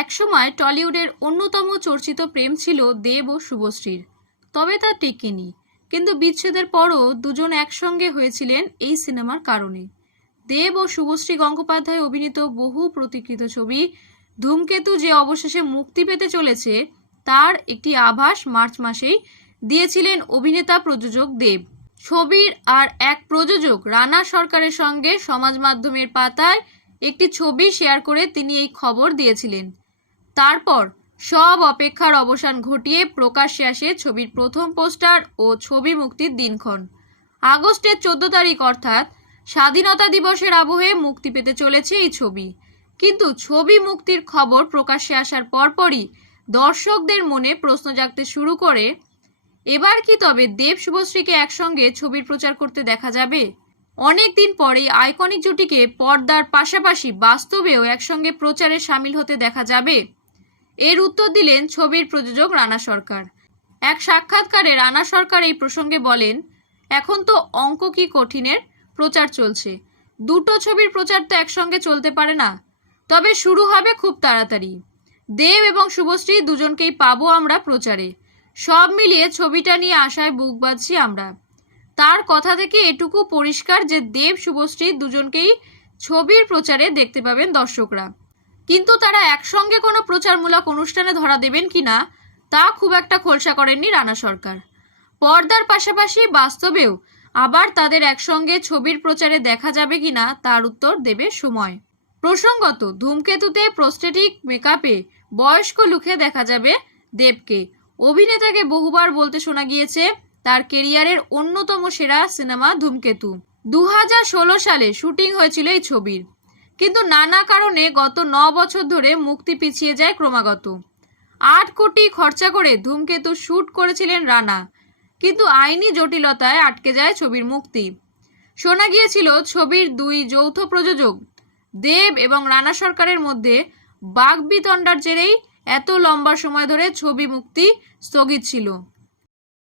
একসময় টলিউডের অন্যতম চর্চিত প্রেম ছিল দেব ও শুভশ্রীর। তবে তা টেকেনি। কিন্তু বিচ্ছেদের পরও দুজন একসঙ্গে হয়েছিলেন এই সিনেমার কারণে। দেব ও শুভশ্রী গঙ্গোপাধ্যায় অভিনীত বহু প্রতিকৃত ছবি। ধূমকেতু যে অবশেষে মুক্তি পেতে চলেছে, তার একটি আভাস মার্চ মাসেই দিয়েছিলেন অভিনেতা প্রযোজক দেব। ছবির আর এক প্রযোজক রানা সরকারের সঙ্গে সমাজ মাধ্যমের পাতায় একটি ছবি শেয়ার করে তিনি এই খবর দিয়েছিলেন। তারপর সব অপেক্ষার অবসান ঘটিয়ে প্রকাশ্যে আসে ছবির প্রথম পোস্টার ও ছবি মুক্তির দিনক্ষণ। আগস্টের চোদ্দ তারিখ অর্থাৎ স্বাধীনতা দিবসের আবহে মুক্তি পেতে চলেছে এই ছবি। কিন্তু ছবি মুক্তির খবর প্রকাশ্যে আসার পরপরই দর্শকদের মনে প্রশ্ন জাগতে শুরু করে, এবার কি তবে দেব শুভশ্রীকে একসঙ্গে ছবির প্রচার করতে দেখা যাবে? অনেক দিন পরে আইকনিক জুটিকে পর্দার পাশাপাশি বাস্তবেও একসঙ্গে প্রচারে সামিল হতে দেখা যাবে। এর উত্তর দিলেন ছবির প্রযোজক রানা সরকার। এক সাক্ষাৎকারে রানা সরকার এই প্রসঙ্গে বলেন, এখন তো অঙ্ক কি কঠিনের প্রচার চলছে। দুটো ছবির প্রচার তো একসঙ্গে চলতে পারে না। তবে শুরু হবে খুব তাড়াতাড়ি। দেব এবং শুভশ্রী দুজনকেই পাবো আমরা প্রচারে। সব মিলিয়ে ছবিটা নিয়ে আশায় বুক বাঁধছি আমরা। তার কথা থেকে এটুকু পরিষ্কার যে দেব, শুভশ্রী দুজনকেই ছবির প্রচারে দেখতে পাবেন দর্শকরা। কিন্তু তারা একসঙ্গে কোনো প্রচারমূলক অনুষ্ঠানে ধরা দেবেন কিনা তা খুব একটা খোলসা করেননি রানা সরকার। পর্দার পাশাপাশি বাস্তবেও আবার তাদের একসঙ্গে ছবির প্রচারে দেখা যাবে কিনা তার উত্তর দেবে সময়। প্রসঙ্গত, ধূমকেতুতে প্রোস্টেটিক মেকআপে বয়স্ক লুকে দেখা যাবে দেবকে। অভিনেতাকে বহুবার বলতে শোনা গিয়েছে, তার কেরিয়ারের অন্যতম সেরা সিনেমা ধূমকেতু। দু হাজার ষোলো সালে শুটিং হয়েছিল এই ছবির। কিন্তু নানা কারণে গত ন বছর ধরে মুক্তি পিছিয়ে যায় ক্রমাগত। আট কোটি খরচা করে ধূমকেতু শ্যুট করেছিলেন রানা, কিন্তু আইনি জটিলতায় আটকে যায় ছবির মুক্তি। শোনা গিয়েছিল ছবির দুই যৌথ প্রযোজক, দেব এবং রানা সরকারের মধ্যে বাগবিতণ্ডার জেরেই এত লম্বা সময় ধরে ছবি মুক্তি স্থগিত ছিল।